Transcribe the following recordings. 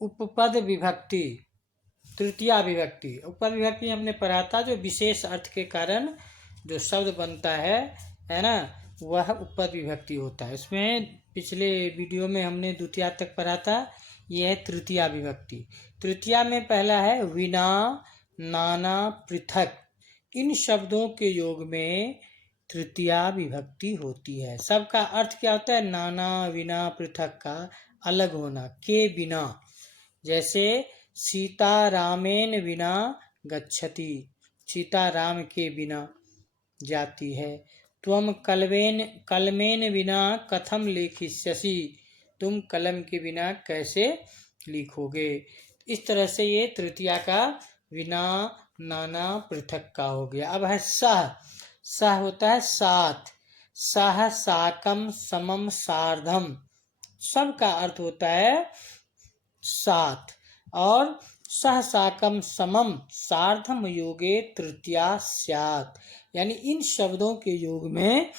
उपपद विभक्ति, तृतीया विभक्ति। उपपद विभक्ति हमने पढ़ा था, जो विशेष अर्थ के कारण जो शब्द बनता है ना, वह उपपद विभक्ति होता है। इसमें पिछले वीडियो में हमने द्वितीया तक पढ़ा था, यह है तृतीया विभक्ति। तृतीया में पहला है विना, नाना, पृथक। इन शब्दों के योग में तृतीया विभक्ति होती है। सबका अर्थ क्या होता है? नाना, विना, पृथक का अलग होना, के बिना। जैसे सीता रामेन विना गच्छति, सीता राम के बिना जाती है। त्वम कलमेन विना कथम लेखिष्यसि, तुम कलम के बिना कैसे लिखोगे। इस तरह से ये तृतीया का विना, नाना, पृथक का हो गया। अब है सह। सह होता है साथ। सह, साकम, समम, सार्धम, सब का अर्थ होता है साथ। और सह, साकम, समम, सार्धम योगे तृतीया स्यात्, यानी इन शब्दों के योग में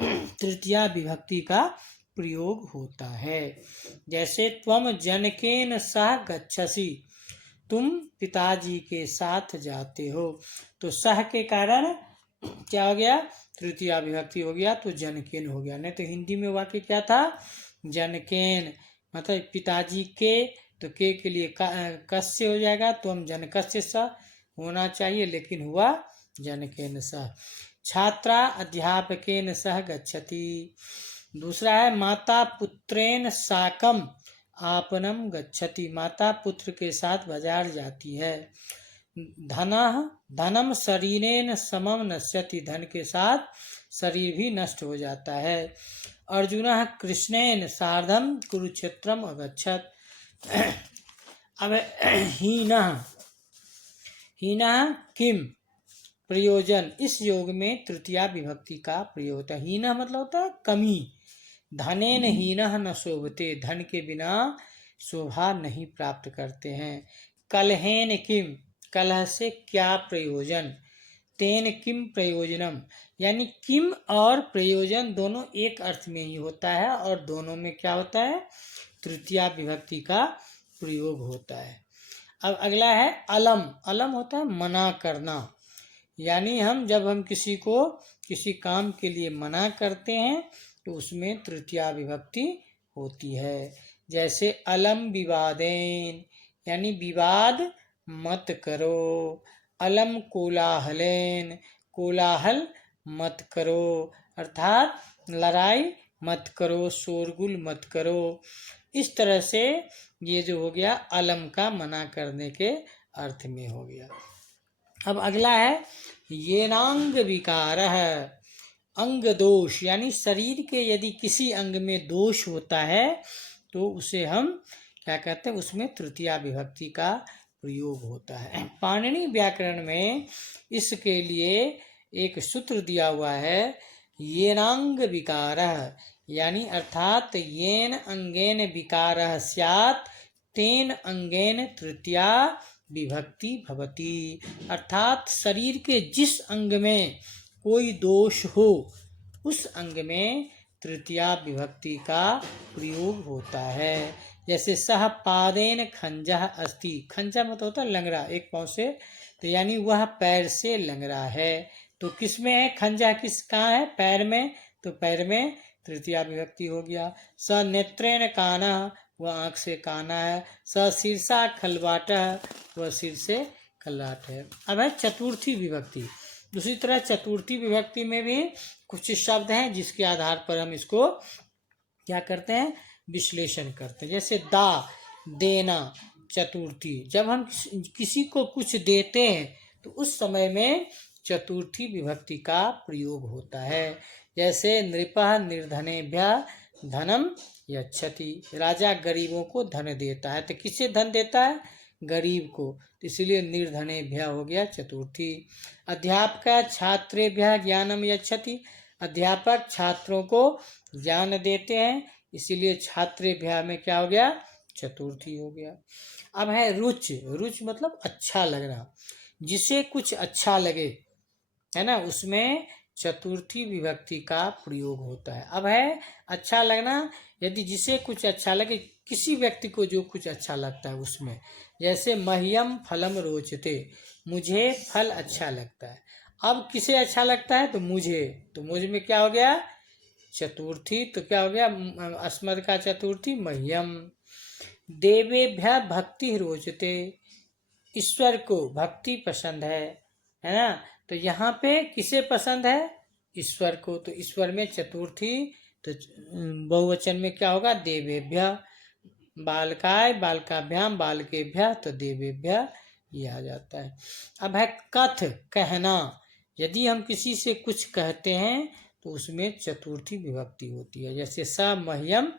तृतीया विभक्ति का प्रयोग होता है। जैसे त्वम जनकेन सह गच्छसि, तुम पिताजी के साथ जाते हो। तो सह के कारण क्या हो गया? तृतीया विभक्ति हो गया, तो जनकेन हो गया। नहीं तो हिंदी में वाक्य क्या था? जनकेन, मतलब पिताजी के, तो के लिए कस्य हो जाएगा, तो हम जनकस्य स होना चाहिए, लेकिन हुआ जनकेन सह। छात्रा अध्यापकेन सह गच्छति। दूसरा है माता पुत्रेन साकम आपनम गच्छति, माता पुत्र के साथ बाजार जाती है। धनम शरीरेन समम नश्यति, धन के साथ शरीर भी नष्ट हो जाता है। अर्जुनः कृष्णेन सार्धम कुरुक्षेत्रम अगच्छत। अब हीनः किम, प्रयोजन। इस योग में तृतीया विभक्ति का प्रयोग होता है। हीनः मतलब होता है कमी। धनेन हीनः न शोभते, धन के बिना शोभा नहीं प्राप्त करते हैं। कलहेन किम, कलह से क्या प्रयोजन। तेन किम प्रयोजनम, यानी किम और प्रयोजन दोनों एक अर्थ में ही होता है, और दोनों में क्या होता है? तृतीया विभक्ति का प्रयोग होता है। अब अगला है अलम। अलम होता है मना करना, यानी जब हम किसी को किसी काम के लिए मना करते हैं तो उसमें तृतीया विभक्ति होती है। जैसे अलम विवादेन, यानी विवाद मत करो। अलम कोलाहलेन, कोलाहल मत करो, अर्थात लड़ाई मत करो, शोरगुल मत करो। इस तरह से ये जो हो गया अलम का मना करने के अर्थ में हो गया। अब अगला है येनांग विकार है, अंग दोष, यानी शरीर के यदि किसी अंग में दोष होता है तो उसे हम क्या कहते हैं? उसमें तृतीया विभक्ति का प्रयोग होता है। पाणिनि व्याकरण में इसके लिए एक सूत्र दिया हुआ है, येनांग विकारः, यानी अर्थात येन अंगेन विकारः स्यात् तेन अंगेन तृतीया विभक्ति भवति। अर्थात शरीर के जिस अंग में कोई दोष हो उस अंग में तृतीया विभक्ति का प्रयोग होता है। जैसे सह पादेन खंजः अस्ति, खंजा मतलब होता है लंगड़ा, एक पाँव से, तो यानी वह पैर से लंगड़ा है। तो किस में है खंजा? किस कहाँ है? पैर में, तो पैर में तृतीया विभक्ति हो गया। स नेत्रेण कानः, वह आँख से काना है। स शीर्षा खलवाटः, वह सिर से खल्लाट है। अब है चतुर्थी विभक्ति। दूसरी तरह चतुर्थी विभक्ति में भी कुछ शब्द हैं जिसके आधार पर हम इसको क्या करते हैं? विश्लेषण करते हैं। जैसे दा, देना, चतुर्थी। जब हम किसी को कुछ देते हैं तो उस समय में चतुर्थी विभक्ति का प्रयोग होता है। जैसे नृपः निर्धनेभ्यः धनम यच्छति, राजा गरीबों को धन देता है। तो किसे धन देता है? गरीब को, तो इसलिए निर्धनेभ्यः हो गया चतुर्थी। अध्यापक छात्रेभ्यः ज्ञानम यच्छति, अध्यापक छात्रों को ज्ञान देते हैं, इसीलिए छात्रेभ्यः में क्या हो गया? चतुर्थी हो गया। अब है रुच। रुच मतलब अच्छा लगना, जिसे कुछ अच्छा लगे, है ना, उसमें चतुर्थी विभक्ति का प्रयोग होता है। अब है अच्छा लगना, यदि जिसे कुछ अच्छा लगे, किसी व्यक्ति को जो कुछ अच्छा लगता है उसमें। जैसे मह्यम फलम रोचते, मुझे फल अच्छा लगता है। अब किसे अच्छा लगता है? तो मुझे। तो मुझ में क्या हो गया? चतुर्थी। तो क्या हो गया? अस्मद का चतुर्थी मह्यम। देवेभ्य भक्ति रोचते, ईश्वर को भक्ति पसंद है ना। तो यहाँ पे किसे पसंद है? ईश्वर को। तो ईश्वर में चतुर्थी, तो बहुवचन में क्या होगा? देवेभ्य। बालकाय बालकाभ्याम बालकेभ्य, तो देवेभ्य ये आ जाता है। अब है कथ, कहना। यदि हम किसी से कुछ कहते हैं तो उसमें चतुर्थी विभक्ति होती है। जैसे स मह्यम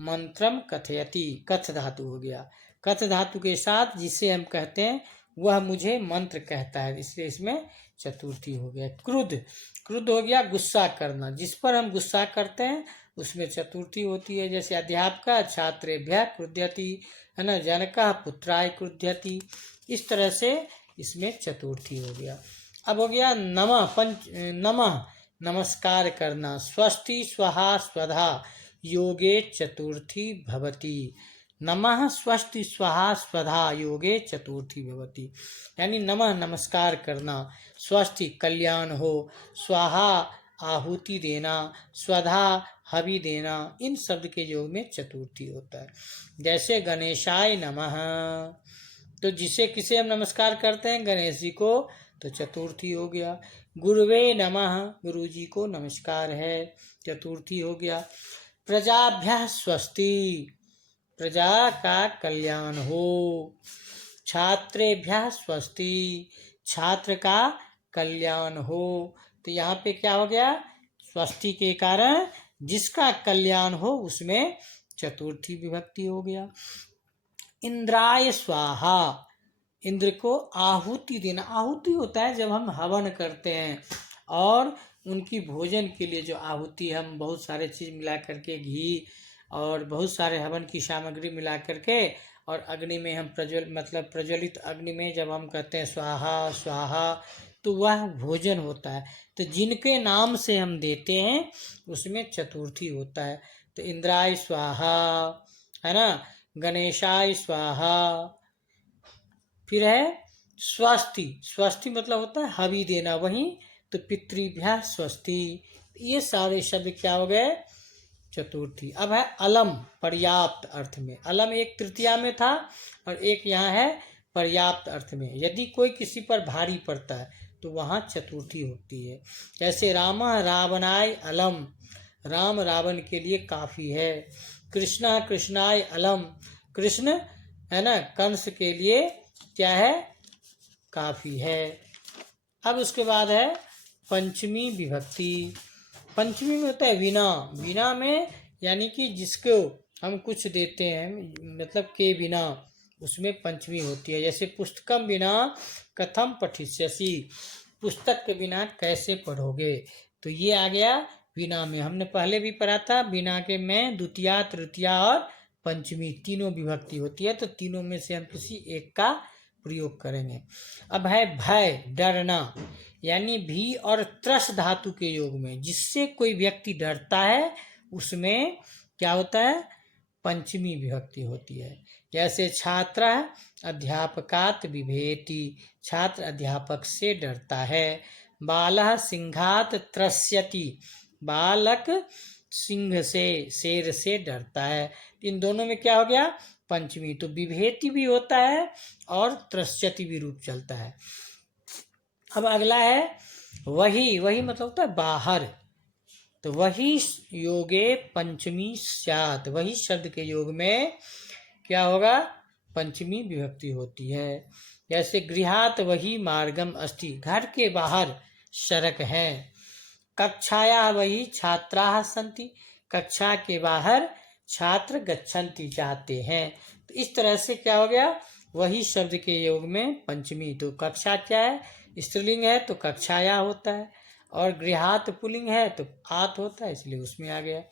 मंत्रम कथयति, कथ धातु हो गया। कथ धातु के साथ जिसे हम कहते हैं वह मुझे मंत्र कहता है, इसलिए इसमें चतुर्थी हो गया। क्रुद्ध, क्रुद्ध हो गया गुस्सा करना। जिस पर हम गुस्सा करते हैं उसमें चतुर्थी होती है। जैसे अध्यापक छात्रेभ्यः क्रुध्यति, है ना। जनकः पुत्राय क्रुध्यति। इस तरह से इसमें चतुर्थी हो गया। अब हो गया नमः, नमः नमस्कार करना। स्वस्ति स्वाहा स्वधा योगे चतुर्थी भवति। नमः स्वस्ति स्वाहा स्वधा योगे चतुर्थी भवति। यानी नमः नमस्कार करना, स्वस्ति कल्याण हो, स्वाहा आहुति देना, स्वधा हवि देना, इन शब्द के योग में चतुर्थी होता है। जैसे गणेशाय नमः, तो जिसे किसे हम नमस्कार करते हैं? गणेश जी को, तो चतुर्थी हो गया। गुरुवे नमः, गुरु जी को नमस्कार है, चतुर्थी हो गया। प्रजाभ्यः स्वस्ति, प्रजा का कल्याण हो। छात्रेभ्यः स्वस्ति, छात्र का कल्याण हो। तो यहाँ पे क्या हो गया? स्वस्ति के कारण जिसका कल्याण हो उसमें चतुर्थी विभक्ति हो गया। इंद्राय स्वाहा, इंद्र को आहुति देना। आहुति होता है जब हम हवन करते हैं और उनकी भोजन के लिए जो आहुति, हम बहुत सारे चीज़ मिला करके, घी और बहुत सारे हवन की सामग्री मिला करके और अग्नि में हम प्रज्वलित अग्नि में जब हम कहते हैं स्वाहा स्वाहा, तो वह भोजन होता है। तो जिनके नाम से हम देते हैं उसमें चतुर्थी होता है। तो इंद्राय स्वाहा, है ना। गणेशाय स्वाहा। फिर है स्वस्ति, स्वस्ति मतलब होता है हवि देना, वहीं तो पितृभ्यः स्वस्ति। ये सारे शब्द क्या हो गए? चतुर्थी। अब है अलम, पर्याप्त अर्थ में। अलम एक तृतीया में था और एक यहाँ है पर्याप्त अर्थ में। यदि कोई किसी पर भारी पड़ता है तो वहाँ चतुर्थी होती है। जैसे राम रावणाय अलम, राम रावण के लिए काफ़ी है। कृष्ण कृष्णाय अलम, कृष्ण, है ना, कंस के लिए क्या है? काफ़ी है। अब उसके बाद है पंचमी विभक्ति। पंचमी में होता है विना। विना में यानी कि जिसको हम कुछ देते हैं, मतलब के बिना, उसमें पंचमी होती है। जैसे पुस्तकम बिना कथम पठिष्यसि, पुस्तक के बिना कैसे पढ़ोगे, तो ये आ गया बिना में। हमने पहले भी पढ़ा था बिना के में द्वितीया तृतीया और पंचमी तीनों विभक्ति होती है। तो तीनों में से हम किसी एक का प्रयोग करेंगे। अब है भय, डरना। यानी भी और त्रस धातु के योग में जिससे कोई व्यक्ति डरता है उसमें क्या होता है? पंचमी विभक्ति होती है। जैसे छात्र अध्यापकात् बिभेति, छात्र अध्यापक से डरता है। बालः सिंहात् त्रस्यति, बालक सिंह से, शेर से डरता है। इन दोनों में क्या हो गया? पंचमी। तो विभेति भी होता है और त्रस्यति भी रूप चलता है। अब अगला है वही। वही मतलब होता है बाहर। तो वही योगे पंचमी स्यात्, वही शब्द के योग में क्या होगा? पंचमी विभक्ति होती है। जैसे गृहात् वही मार्गम अस्ति, घर के बाहर सड़क है। कक्षाया वही छात्राः सन्ति, कक्षा के बाहर छात्र गच्छन्ति जाते हैं। तो इस तरह से क्या हो गया? वही शब्द के योग में पंचमी। तो कक्षा क्या है? स्त्रीलिंग है तो कक्षाया होता है, और गृहात पुल्लिंग है तो आत होता है, इसलिए उसमें आ गया।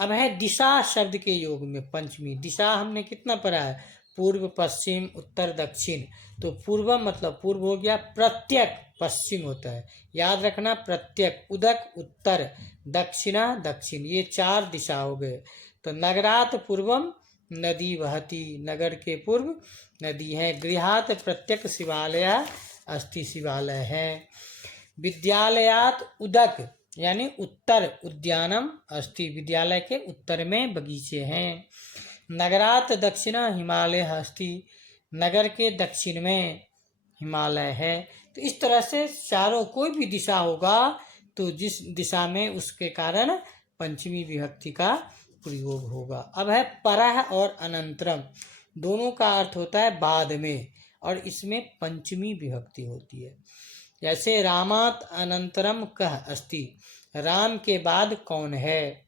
अब है दिशा शब्द के योग में पंचमी। दिशा हमने कितना पढ़ा है? पूर्व पश्चिम उत्तर दक्षिण। तो पूर्व मतलब पूर्व हो गया, प्रत्यक पश्चिम होता है, याद रखना। प्रत्यक उदक उत्तर, दक्षिणा दक्षिण, ये चार दिशा हो गए। तो नगरात पूर्वम नदी बहती, नगर के पूर्व नदी है। गृहात प्रत्यक शिवालय अस्ति, शिवालय है। विद्यालयात उदक यानी उत्तर, उद्यानम अस्ति, विद्यालय के उत्तर में बगीचे हैं। नगरात दक्षिण हिमालय अस्ति, नगर के दक्षिण में हिमालय है। तो इस तरह से चारों कोई भी दिशा होगा तो जिस दिशा में उसके कारण पंचमी विभक्ति का प्रयोग होगा। अब है परह और अनंतरम, दोनों का अर्थ होता है बाद में, और इसमें पंचमी विभक्ति होती है। जैसे रामात अनंतरम कह अस्ति, राम के बाद कौन है।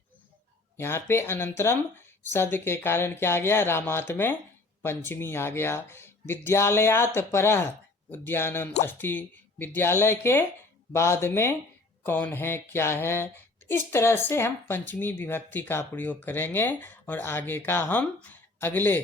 यहाँ पे अनंतरम शब्द के कारण क्या आ गया, रामात में पंचमी आ गया। विद्यालयात परह उद्यानम अस्ति, विद्यालय के बाद में कौन है, क्या है। इस तरह से हम पंचमी विभक्ति का प्रयोग करेंगे और आगे का हम अगले